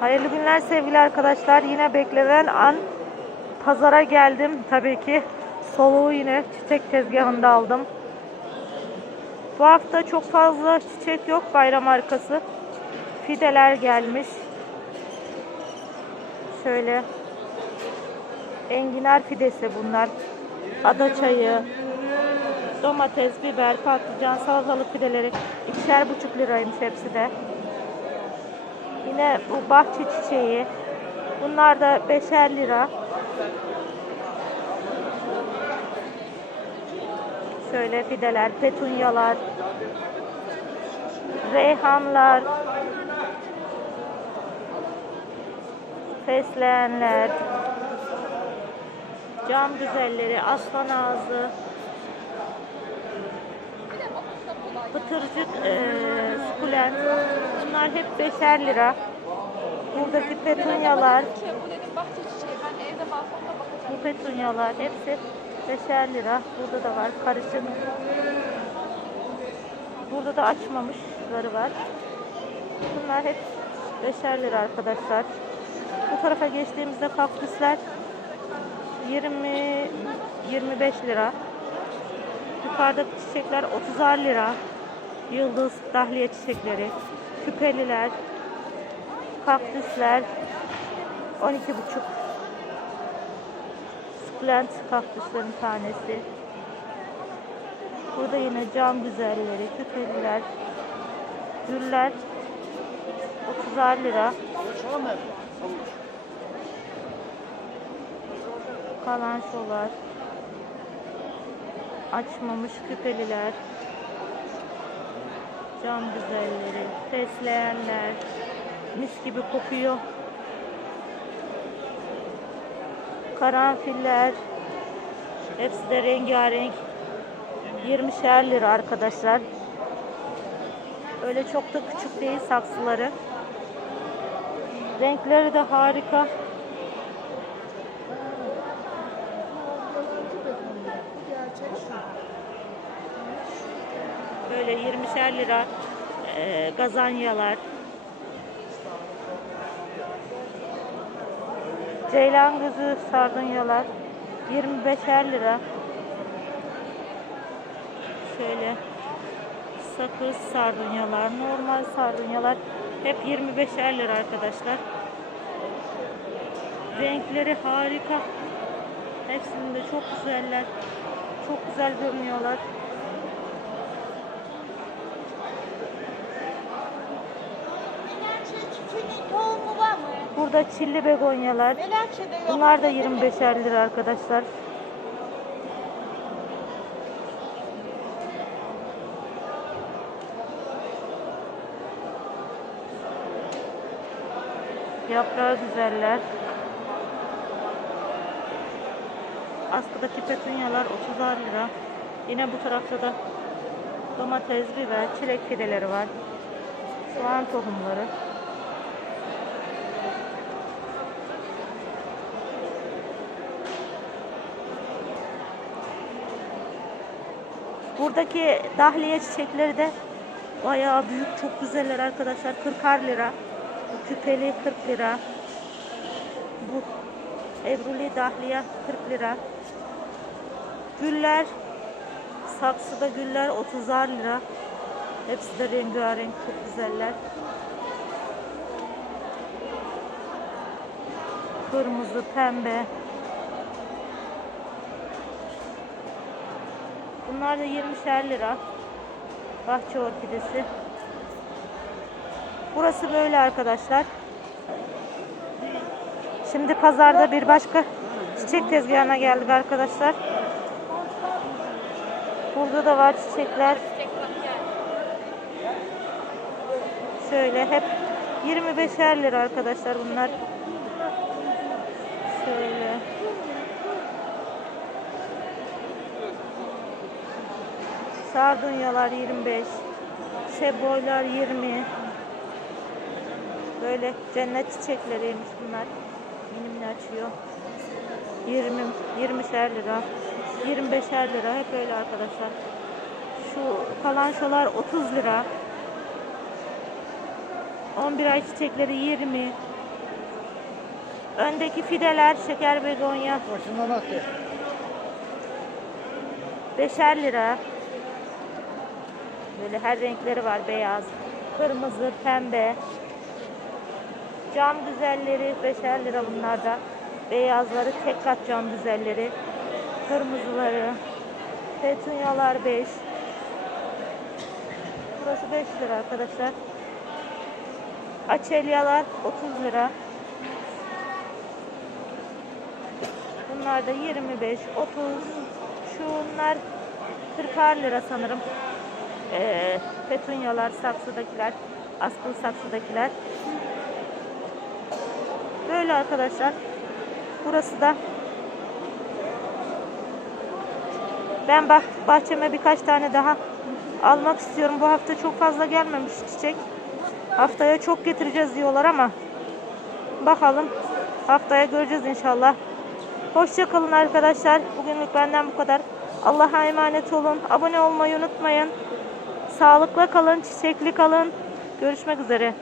Hayırlı günler sevgili arkadaşlar. Yine beklenen an pazara geldim. Tabii ki soluğu yine çiçek tezgahında aldım. Bu hafta çok fazla çiçek yok bayram arkası. Fideler gelmiş. Şöyle enginar fidesi bunlar. Ada çayı, domates, biber, patlıcan, salatalık fideleri ikişer buçuk liraymış hepsi de. Yine bu bahçe çiçeği. Bunlar da beşer lira. Şöyle fideler, petunyalar, reyhanlar, fesleğenler, cam güzelleri, aslan ağzı, pıtırcık eee sukulent. Bunlar hep beşer lira. Buradaki petunyalar, bu petunyalar hepsi beşer lira. Burada da var karışık. Burada da açmamışları var. Bunlar hep beşer lira arkadaşlar. Bu tarafa geçtiğimizde kaktüsler 20 25 lira. Yukarıdaki çiçekler 30'ar lira. Yıldız, dahliye çiçekleri, küpeliler, kaktüsler 12,5 Sukulent kaktüslerin tanesi. Burada yine cam güzelleri, küpeliler, güller 30'ar lira. Kalançolar, açmamış küpeliler, cam güzelleri, fesleğenler, mis gibi kokuyor. Karanfiller, hepsi de rengarenk. 20'şer lira arkadaşlar. Öyle çok da küçük değil saksıları. Renkleri de harika. Böyle 20'şer lira e, gazanyalar. Ceylan gözü sardunyalar 25'er lira. Şöyle sakız sardunyalar, normal sardunyalar hep 25'er lira arkadaşlar. Renkleri harika. Hepsinin de çok güzeller. Çok güzel görünüyorlar. Burada çilli begonyalar. Bunlar da 25'er lira arkadaşlar. Yaprağı güzeller. Askıdaki petunyalar 30'ar lira. Yine bu tarafta da domates, biber, çilek fideleri var. Soğan tohumları. Buradaki dahliye çiçekleri de bayağı büyük, çok güzeller arkadaşlar. 40'ar lira. Bu küpeli 40 lira. Bu ebruli dahliye 40 lira. Güller, saksıda güller 30'ar lira. Hepsi de rengarenk, çok güzeller. Kırmızı, pembe. Bunlar da 20'şer lira. Bahçe orkidesi. Burası böyle arkadaşlar. Şimdi pazarda bir başka çiçek tezgahına geldik arkadaşlar. Burada da var çiçekler. Şöyle hep 25'er lira arkadaşlar bunlar. Şöyle. Sardunyalar 25. Şeboylar 20. Böyle cennet çiçekleriymiş bunlar. Yeni mini açıyor. 20 20'şer lira. 25'er lira hep öyle arkadaşlar. Şu kalançolar 30 lira. 11 ay çiçekleri 20. Öndeki fideler şeker begonya Başından attı. beşer lira. Böyle her renkleri var. Beyaz, kırmızı, pembe. Cam güzelleri beşer lira bunlar da. Beyazları tek kat cam güzelleri. Kırmızıları. Petunyalar 5. Burası 5 lira arkadaşlar. Açelyalar 30 lira. Bunlar da 25, 30. Şunlar 40 lira sanırım. Ee, petunyalar, saksıdakiler, askılı saksıdakiler. Böyle arkadaşlar. Burası da ben bak bahçeme birkaç tane daha almak istiyorum. Bu hafta çok fazla gelmemiş çiçek. Haftaya çok getireceğiz diyorlar ama bakalım. Haftaya göreceğiz inşallah. Hoşça kalın arkadaşlar. Bugünlük benden bu kadar. Allah'a emanet olun. Abone olmayı unutmayın. Sağlıkla kalın, çiçekli kalın. Görüşmek üzere.